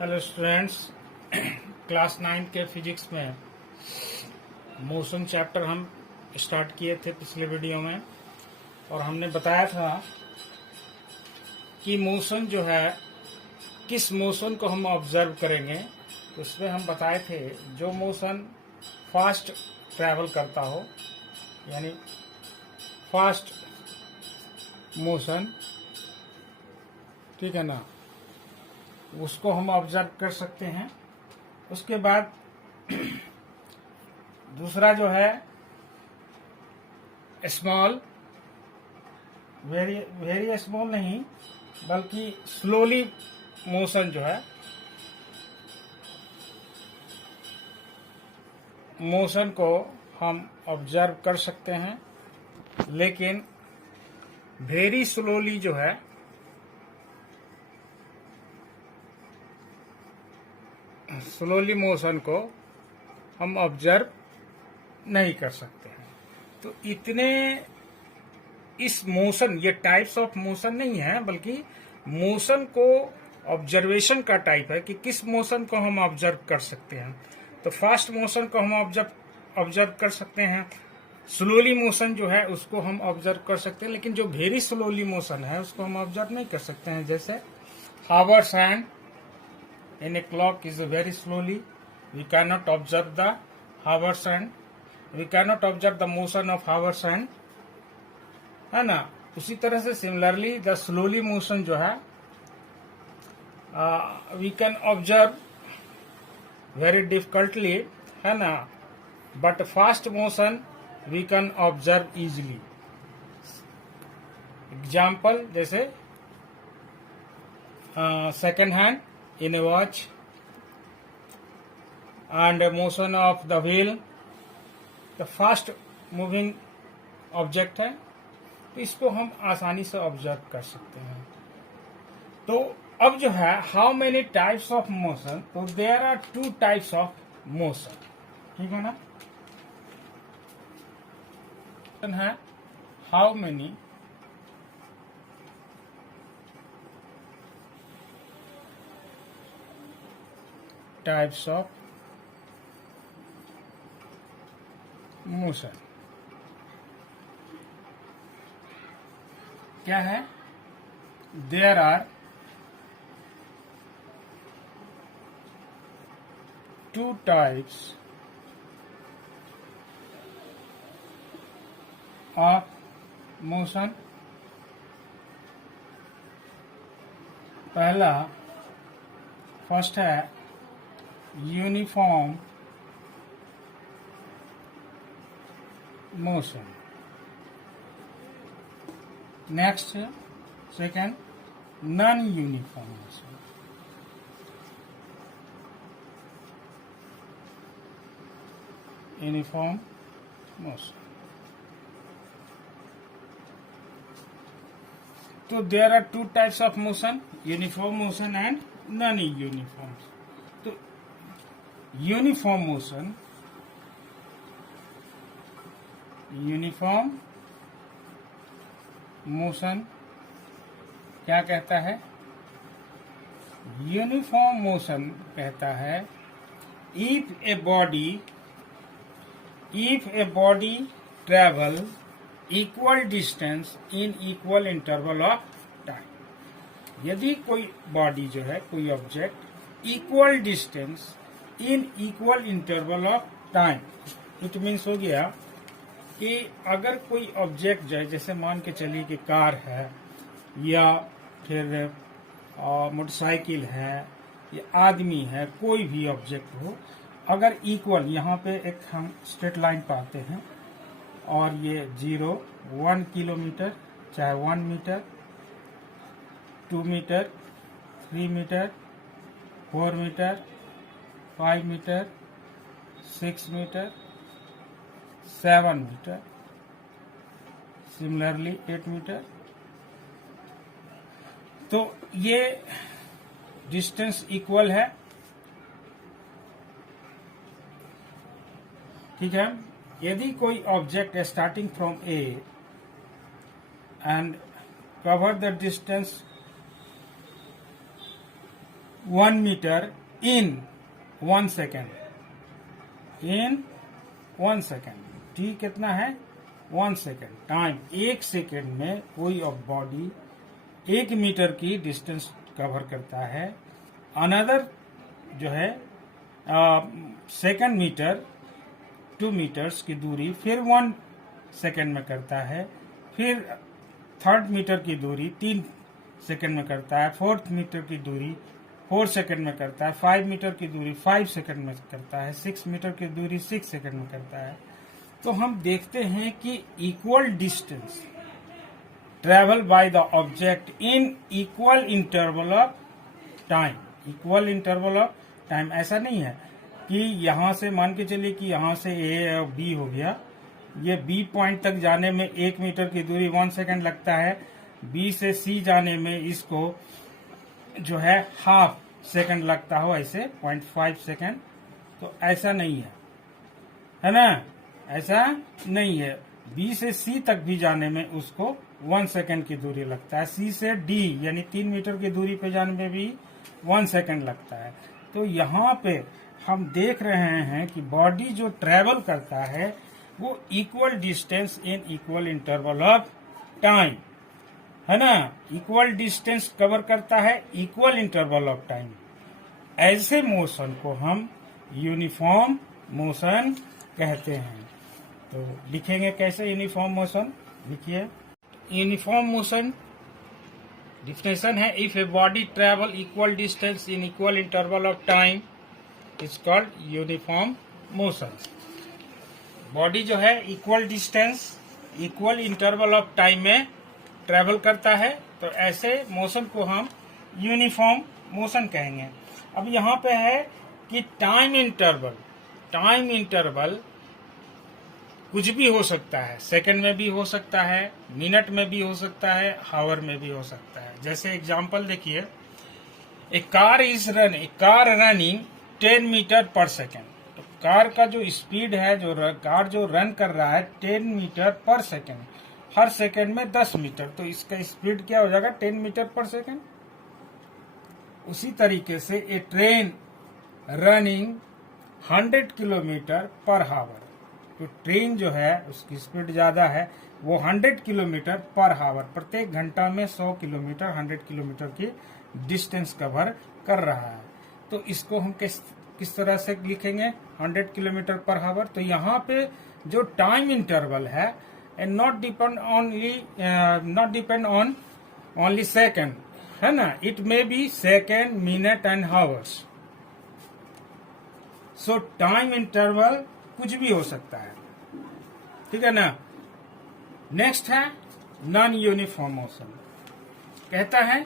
Hello students, class 9 के physics में motion chapter हम स्टार्ट किए थे पिछले वीडियो में। और हमने बताया था कि मोशन जो है, किस मोशन को हम ऑब्जर्व करेंगे। तो इसमें हम बताए थे जो मोशन फास्ट ट्रैवल करता हो, यानी फास्ट मोशन, ठीक है ना, उसको हम ऑब्जर्व कर सकते हैं। उसके बाद दूसरा जो है स्मॉल, वेरी वेरी स्मॉल नहीं बल्कि स्लोली मोशन जो है, मोशन को हम ऑब्जर्व कर सकते हैं। लेकिन वेरी स्लोली जो है, स्लोली मोशन को हम ऑब्जर्व नहीं कर सकते हैं। तो इतने इस मोशन, ये टाइप्स ऑफ मोशन नहीं है बल्कि मोशन को ऑब्जर्वेशन का टाइप है कि किस मोशन को हम ऑब्जर्व कर सकते हैं। तो फास्ट मोशन को हम ऑब्जर्व कर सकते हैं, स्लोली मोशन जो है उसको हम ऑब्जर्व कर सकते हैं, लेकिन जो वेरी स्लोली मोशन है उसको हम ऑब्जर्व नहीं कर सकते हैं। जैसे hours hand in a clock is very slowly, we cannot observe the hours hand, we cannot observe the motion of hours hand, है ना। उसी तरह से सिमिलरली द स्लोली मोशन जो है we can observe very difficultly, है ना, but fast motion we can observe easily. Example जैसे second hand in a watch and motion of the wheel, the fast moving object है, तो इसको हम आसानी से ऑब्जर्व कर सकते हैं। तो अब जो है how many types of motion, तो there are 2 types of motion, ठीक है ना। है how many types of motion, क्या है, there are 2 types of motion. पहला फर्स्ट है uniform motion, next second non uniform motion. Uniform motion, तो there are 2 types of motion, uniform motion and non uniform. तो यूनिफॉर्म मोशन, यूनिफॉर्म मोशन क्या कहता है, uniform motion कहता है if a body travel equal distance in equal interval of time. यदि कोई body जो है, कोई object equal distance in equal interval of time, it means हो गया कि अगर कोई ऑब्जेक्ट जो है, जैसे मान के चलिए कि कार है या फिर मोटरसाइकिल है या आदमी है, कोई भी ऑब्जेक्ट हो, अगर इक्वल, यहाँ पे एक हम स्ट्रेट लाइन पाते हैं और ये 0, 1 किलोमीटर, चाहे 1 metre, 2 metre, 3 metre, 4 metre, 5 metre, 6 metre, 7 metre, similarly 8 metre, तो ये डिस्टेंस इक्वल है, ठीक है। यदि कोई object starting from A and cover the distance 1 metre in 1 second, in 1 second. T कितना है? 1 सेकेंड। टाइम, 1 सेकेंड में कोई ऑफ बॉडी 1 मीटर की डिस्टेंस कवर करता है। अनदर जो है सेकेंड मीटर 2 मीटर्स की दूरी फिर 1 सेकेंड में करता है। फिर थर्ड मीटर की दूरी 3 सेकेंड में करता है। फोर्थ मीटर की दूरी 4 सेकेंड में करता है। 5 मीटर की दूरी 5 सेकेंड में करता है। 6 मीटर की दूरी 6 सेकेंड में करता है। तो हम देखते हैं कि equal distance travel by the object in equal interval of time. Equal interval of time, ऐसा नहीं है कि यहां से मान के चलिए कि यहां से ए और बी हो गया, ये बी पॉइंट तक जाने में 1 मीटर की दूरी 1 सेकेंड लगता है। बी से सी जाने में इसको जो है हाफ सेकेंड लगता हो, ऐसे 0.5 सेकेंड। तो ऐसा नहीं है ना, ऐसा नहीं है। बी से सी तक भी जाने में उसको 1 सेकेंड की दूरी लगता है। सी से डी यानी 3 मीटर की दूरी पे जाने में भी 1 सेकेंड लगता है। तो यहाँ पे हम देख रहे हैं कि बॉडी जो ट्रेवल करता है वो equal distance in equal interval of time, है ना। इक्वल डिस्टेंस कवर करता है इक्वल इंटरवल ऑफ टाइम। ऐसे मोशन को हम यूनिफॉर्म मोशन कहते हैं। तो लिखेंगे कैसे यूनिफॉर्म मोशन? लिखिए, यूनिफॉर्म मोशन डिफिनेशन है, if a body travel equal distance in equal interval of time is called uniform motion. Body जो है equal distance equal interval of time में ट्रेवल करता है, तो ऐसे मोशन को हम यूनिफॉर्म मोशन कहेंगे। अब यहाँ पे है कि टाइम इंटरवल कुछ भी हो सकता है, सेकंड में भी हो सकता है, मिनट में भी हो सकता है, हावर में भी हो सकता है। जैसे एग्जांपल देखिए, ए कार रनिंग 10 मीटर पर सेकेंड। तो कार का जो स्पीड है, कार जो रन कर रहा है 10 मीटर पर सेकेंड, हर सेकेंड में 10 मीटर, तो इसका स्पीड क्या हो जाएगा? 10 मीटर पर सेकेंड। उसी तरीके से ए ट्रेन रनिंग 100 किलोमीटर पर हावर। तो ट्रेन जो है उसकी स्पीड ज्यादा है, वो 100 किलोमीटर पर हावर, प्रत्येक घंटा में 100 किलोमीटर 100 किलोमीटर की डिस्टेंस कवर कर रहा है। तो इसको हम किस तरह से लिखेंगे? 100 किलोमीटर पर हावर। तो यहाँ पे जो टाइम इंटरवल है not depend on only second, है ना। It may be second, minute and hours. So time interval कुछ भी हो सकता है, ठीक है ना। नेक्स्ट है नॉन यूनिफॉर्म मोशन। कहता है,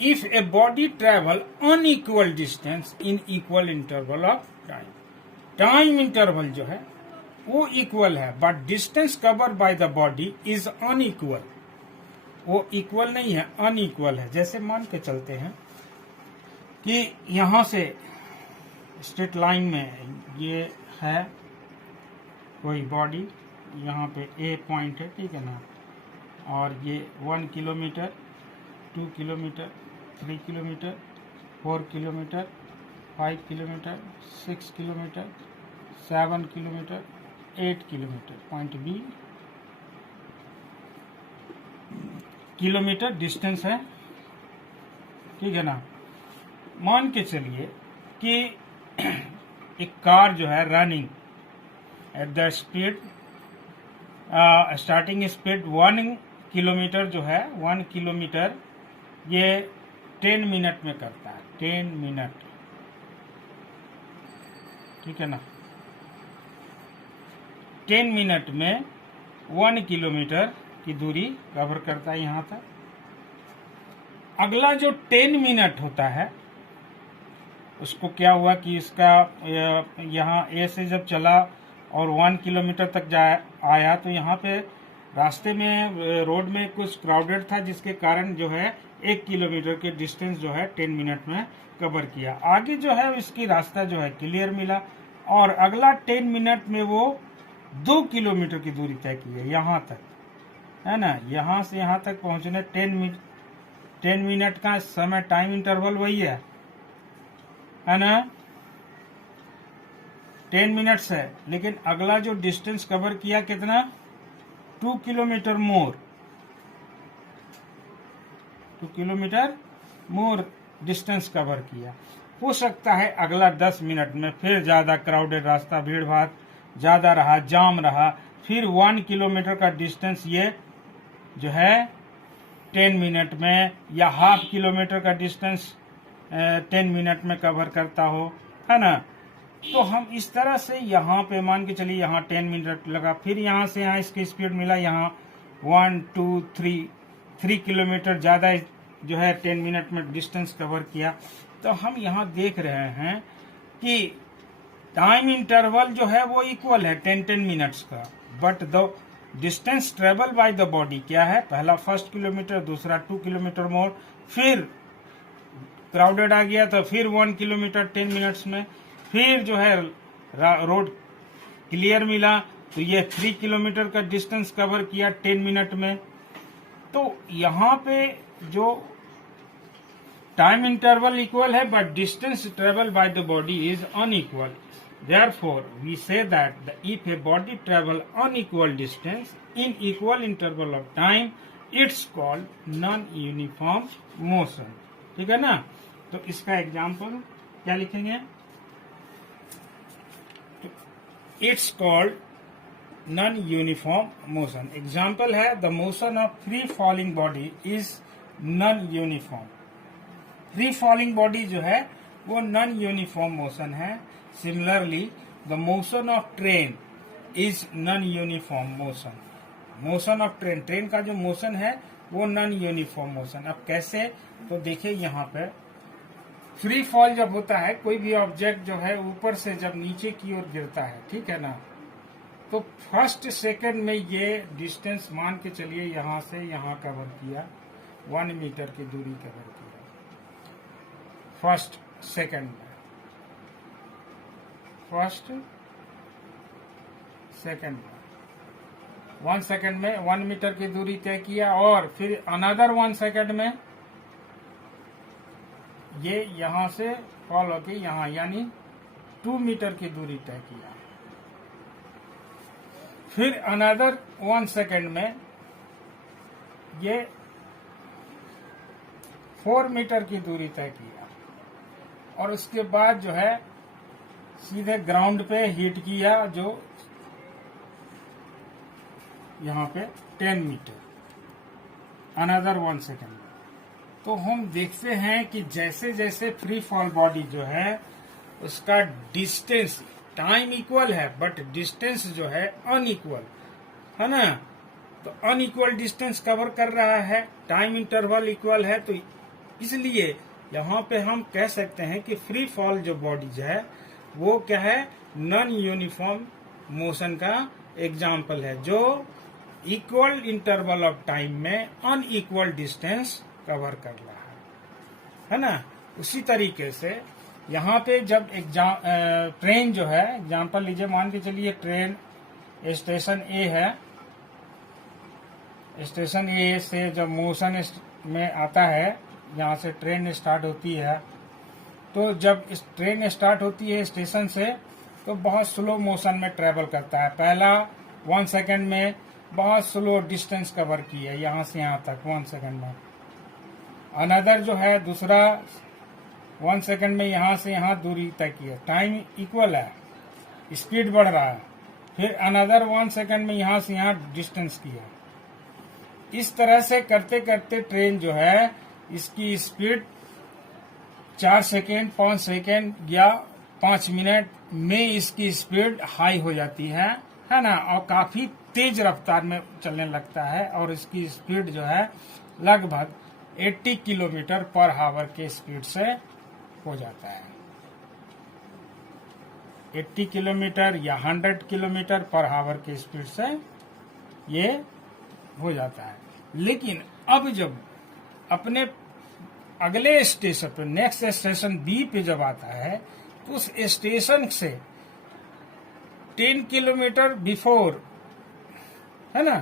if a body travel unequal distance in equal interval of time. Time interval जो है वो इक्वल है, but distance cover by the body is unequal. वो इक्वल नहीं है, अनइक्वल है। जैसे मान के चलते हैं कि यहां से स्ट्रेट लाइन में ये है कोई बॉडी, यहाँ पे ए पॉइंट है, ठीक है ना। और ये 1 kilometre, 2 kilometre, 3 kilometre, 4 kilometre, 5 kilometre, 6 kilometre, 7 kilometre, 8 kilometre, point B kilometre distance है, ठीक है ना। मान के चलिए कि एक कार जो है running at the speed, starting speed 1 kilometre जो है 1 किलोमीटर ये 10 मिनट में करता है, 10 मिनट, ठीक है ना। 10 मिनट में 1 किलोमीटर की दूरी कवर करता है यहां तक। अगला जो 10 मिनट होता है उसको क्या हुआ कि इसका यहाँ ए से जब चला और 1 किलोमीटर तक आया, तो यहाँ पे रास्ते में रोड में कुछ क्राउडेड था, जिसके कारण जो है 1 किलोमीटर के डिस्टेंस जो है 10 मिनट में कवर किया। आगे जो है इसकी रास्ता जो है क्लियर मिला, और अगला 10 मिनट में वो 2 किलोमीटर की दूरी तय की है यहाँ तक, है ना। यहाँ से यहाँ तक पहुँचने 10 मिनट का समय टाइम इंटरवल वही है, है ना, 10 मिनट्स है, लेकिन अगला जो डिस्टेंस कवर किया कितना, 2 किलोमीटर मोर, 2 किलोमीटर मोर डिस्टेंस कवर किया। हो सकता है अगला 10 मिनट में फिर ज्यादा क्राउडेड रास्ता, भीड़ भाड़ ज्यादा रहा, जाम रहा, फिर 1 किलोमीटर का डिस्टेंस ये जो है 10 मिनट में, या हाफ किलोमीटर का डिस्टेंस 10 मिनट में कवर करता हो, है ना। तो हम इस तरह से यहाँ पे मान के चलिए यहाँ 10 मिनट लगा, फिर यहाँ से यहाँ इसकी स्पीड मिला, यहाँ 1 2 3 किलोमीटर ज्यादा जो है 10 मिनट में डिस्टेंस कवर किया। तो हम यहाँ देख रहे हैं कि टाइम इंटरवल जो है वो इक्वल है 10 मिनट्स का, but the distance travel by the body क्या है, पहला 1 किलोमीटर, दूसरा 2 किलोमीटर मोर, फिर क्राउडेड आ गया तो फिर 1 किलोमीटर 10 मिनट्स में, फिर जो है रोड क्लियर मिला तो ये 3 किलोमीटर का डिस्टेंस कवर किया 10 मिनट में। तो यहाँ पे जो टाइम इंटरवल इक्वल है but distance travel by the body is unequal. Therefore, we say that if a body travel unequal distance in equal interval of time, it's called non-uniform motion। ठीक है ना। तो इसका एग्जाम्पल क्या लिखेंगे, it's called non-uniform motion। Example है the motion of free falling body is non-uniform। Free falling body जो है वो नॉन यूनिफॉर्म मोशन है। Similarly the motion of train is non uniform motion. Motion of train, train का जो motion है वो non uniform motion. अब कैसे, तो देखिए यहाँ पे फ्री फॉल जब होता है, कोई भी ऑब्जेक्ट जो है ऊपर से जब नीचे की ओर गिरता है, ठीक है ना, तो फर्स्ट सेकंड में ये डिस्टेंस मान के चलिए यहाँ से यहाँ कवर किया, 1 मीटर की दूरी कवर किया फर्स्ट सेकंड में, फर्स्ट सेकंड में 1 सेकंड में 1 मीटर की दूरी तय किया, और फिर अनदर 1 सेकंड में ये यहां से फॉल होके यहां, यानी 2 मीटर की दूरी तय किया। फिर अनदर 1 सेकंड में ये 4 मीटर की दूरी तय किया, और उसके बाद जो है सीधे ग्राउंड पे हिट किया जो यहाँ पे 10 मीटर, अनदर 1 सेकेंड। तो हम देखते हैं कि जैसे जैसे फ्री फॉल बॉडी जो है उसका डिस्टेंस, टाइम इक्वल है बट डिस्टेंस जो है अनइक्वल है ना, तो अनइक्वल डिस्टेंस कवर कर रहा है, टाइम इंटरवल इक्वल है, तो इसलिए यहाँ पे हम कह सकते हैं कि फ्री फॉल जो बॉडीज है वो क्या है, नॉन यूनिफॉर्म मोशन का एग्जाम्पल है, जो इक्वल इंटरवल ऑफ टाइम में अनइक्वल डिस्टेंस कवर कर रहा है ना। उसी तरीके से यहाँ पे जब ट्रेन जो है, एग्जाम्पल लीजिए, मान के चलिए ट्रेन स्टेशन ए है, स्टेशन ए से जब मोशन में आता है, यहाँ से ट्रेन स्टार्ट होती है, तो जब इस ट्रेन स्टार्ट होती है स्टेशन से तो बहुत स्लो मोशन में ट्रेवल करता है। पहला 1 सेकंड में बहुत स्लो डिस्टेंस कवर की है यहाँ से यहाँ तक 1 सेकंड में। अनदर जो है दूसरा 1 सेकंड में यहाँ से यहाँ दूरी तय की है, टाइम इक्वल है, स्पीड बढ़ रहा है। फिर अनदर 1 सेकंड में यहाँ से यहाँ डिस्टेंस किया। इस तरह से करते करते ट्रेन जो है इसकी स्पीड 4 सेकेंड 5 सेकेंड या 5 मिनट में इसकी स्पीड हाई हो जाती है ना, और काफी तेज रफ्तार में चलने लगता है, और इसकी स्पीड जो है लगभग 80 किलोमीटर पर आवर के स्पीड से हो जाता है। 80 किलोमीटर या 100 किलोमीटर पर आवर के स्पीड से ये हो जाता है। लेकिन अब जब अपने अगले स्टेशन पे, नेक्स्ट स्टेशन बी पे जब आता है, तो उस स्टेशन से 10 किलोमीटर बिफोर, है ना,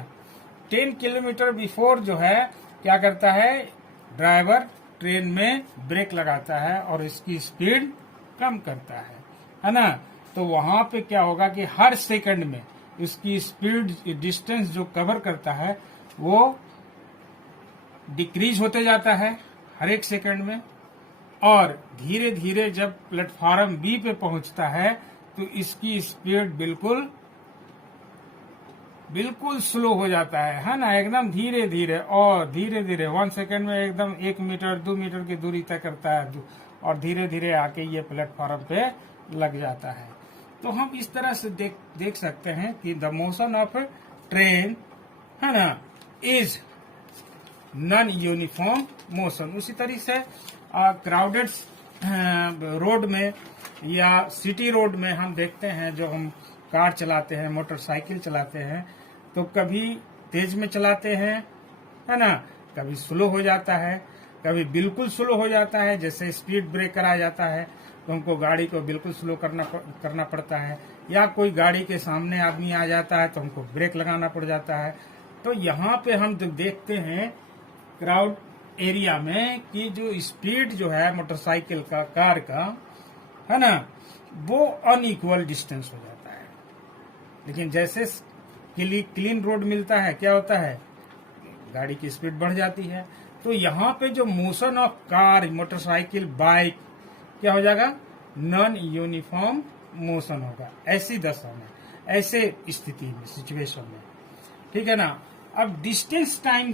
10 किलोमीटर बिफोर जो है क्या करता है, ड्राइवर ट्रेन में ब्रेक लगाता है और इसकी स्पीड कम करता है ना। तो वहां पे क्या होगा कि हर सेकंड में उसकी स्पीड, डिस्टेंस जो कवर करता है वो डिक्रीज होते जाता है हर एक सेकंड में, और धीरे धीरे जब प्लेटफॉर्म बी पे पहुंचता है तो इसकी स्पीड बिल्कुल स्लो हो जाता है ना, एकदम धीरे धीरे, और धीरे धीरे 1 सेकंड में एकदम 1 मीटर 2 मीटर की दूरी तय करता है, और धीरे धीरे आके ये प्लेटफॉर्म पे लग जाता है। तो हम इस तरह से देख सकते हैं कि द मोशन ऑफ ट्रेन है ना इज नॉन यूनिफॉर्म मोशन। उसी तरीके से क्राउडेड रोड में या सिटी रोड में हम देखते हैं, जो हम कार चलाते हैं, मोटरसाइकिल चलाते हैं, तो कभी तेज में चलाते हैं है ना, कभी स्लो हो जाता है, कभी बिल्कुल स्लो हो जाता है। जैसे स्पीड ब्रेकर आ जाता है तो हमको गाड़ी को बिल्कुल स्लो करना पड़ता है, या कोई गाड़ी के सामने आदमी आ जाता है तो हमको ब्रेक लगाना पड़ जाता है। तो यहाँ पे हम देखते हैं क्राउड एरिया में कि जो स्पीड जो है मोटरसाइकिल का, कार का है ना, वो अनइक्वल डिस्टेंस हो जाता है। लेकिन जैसे क्लीन रोड मिलता है, क्या होता है, गाड़ी की स्पीड बढ़ जाती है। तो यहाँ पे जो motion of car, motorcycle, bike क्या हो जाएगा, नॉन यूनिफॉर्म मोशन होगा ऐसी दशा में, ऐसे स्थिति में, सिचुएशन में, ठीक है ना। अब डिस्टेंस टाइम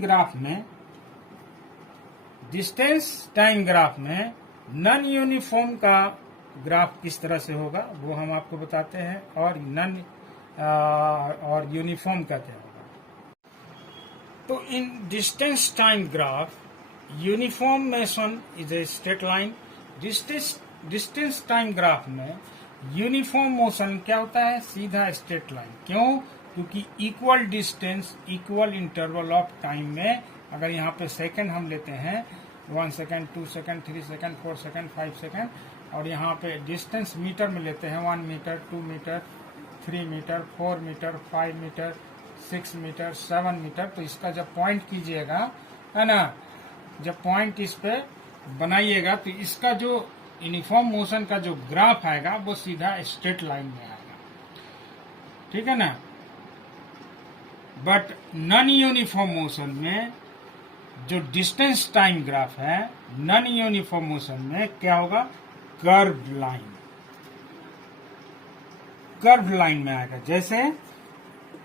ग्राफ में नॉन यूनिफॉर्म का ग्राफ किस तरह से होगा वो हम आपको बताते हैं, और यूनिफॉर्म का क्या होगा। तो in distance time graph uniform motion is a straight line. Distance time graph में यूनिफॉर्म मोशन क्या होता है, सीधा स्ट्रेट लाइन। क्यों? क्योंकि equal distance, equal interval of time में, अगर यहाँ पे सेकंड हम लेते हैं 1 second, 2 second, 3 second, 4 second, 5 second, और यहाँ पे डिस्टेंस मीटर में लेते हैं 1 metre, 2 metre, 3 metre, 4 metre, 5 metre, 6 metre, 7 metre. तो इसका जब पॉइंट कीजिएगा है ना, जब पॉइंट इस पे बनाइएगा तो इसका जो यूनिफॉर्म मोशन का जो ग्राफ आएगा वो सीधा स्ट्रेट लाइन में आएगा, ठीक है ना। बट नॉन यूनिफॉर्म मोशन में जो डिस्टेंस टाइम ग्राफ है, नॉन यूनिफॉर्म मोशन में क्या होगा, कर्व लाइन में आएगा। जैसे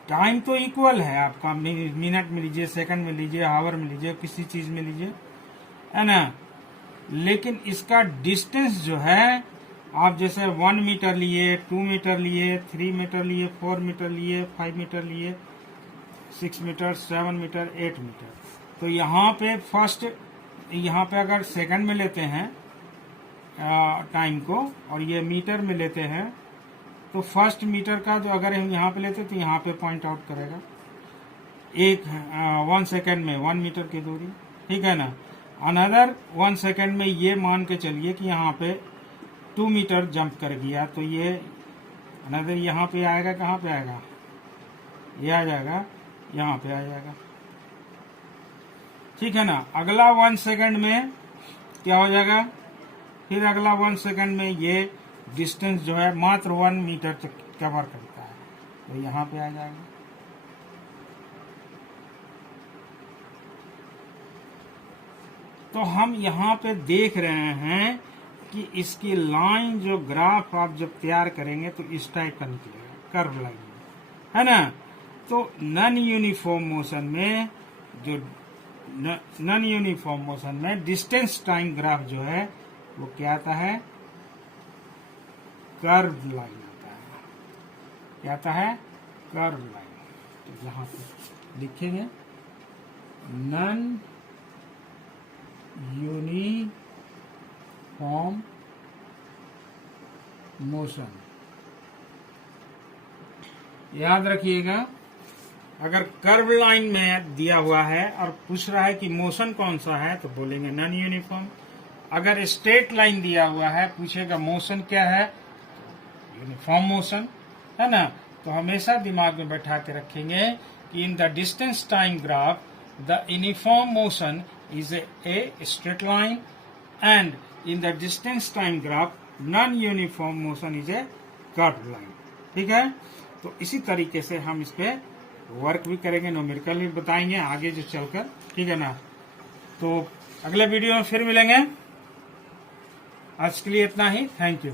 टाइम तो इक्वल है आपका, मिनट में लीजिए, सेकंड में लीजिए, आवर में लीजिए, किसी चीज में लीजिए, है ना, लेकिन इसका डिस्टेंस जो है, आप जैसे 1 मीटर लिए, 2 मीटर लिए, 3 मीटर लिए, 4 मीटर लिए, 5 मीटर लिए, 6 मीटर, 7 मीटर, 8 मीटर। तो यहाँ पे यहाँ पे अगर सेकंड में लेते हैं टाइम को, और ये मीटर में लेते हैं, तो फर्स्ट मीटर का जो अगर हम यहाँ पे लेते तो यहाँ पे पॉइंट आउट करेगा 1 सेकंड में 1 मीटर की दूरी, ठीक है ना। अनदर 1 सेकंड में ये मान के चलिए कि यहाँ पे 2 मीटर जंप कर गया, तो ये अनदर यहाँ पे आएगा, कहाँ पे आएगा, ये आ जाएगा, यहाँ पे आ जाएगा, ठीक है ना। अगला 1 सेकंड में क्या हो जाएगा, फिर अगला 1 सेकंड में ये डिस्टेंस जो है मात्र 1 मीटर तक कवर करता है, तो यहाँ पे आ जाएगा। तो हम यहाँ पे देख रहे हैं कि इसकी लाइन, जो ग्राफ आप जब तैयार करेंगे तो इस टाइप का निकलेगा, कर्व लाइन, है ना। तो नॉन यूनिफॉर्म मोशन में डिस्टेंस टाइम ग्राफ जो है वो क्या आता है, कर्व लाइन आता है। क्या आता है, कर्व लाइन। तो यहाँ पे लिखेंगे नॉन यूनिफॉर्म मोशन। याद रखिएगा, अगर कर्व लाइन में दिया हुआ है और पूछ रहा है कि मोशन कौन सा है तो बोलेंगे नॉन यूनिफॉर्म। अगर स्ट्रेट लाइन दिया हुआ है, पूछेगा मोशन क्या है, यूनिफॉर्म मोशन, है ना। तो हमेशा दिमाग में बैठा के रखेंगे कि in the distance time graph the uniform motion is a straight line, and in the distance time graph non uniform motion is A curve line. ठीक है, तो इसी तरीके से हम इस पे वर्क भी करेंगे, न्यूमेरिकल भी बताएंगे आगे जो चलकर। ठीक है ना, तो अगले वीडियो में फिर मिलेंगे। आज के लिए इतना ही, थैंक यू।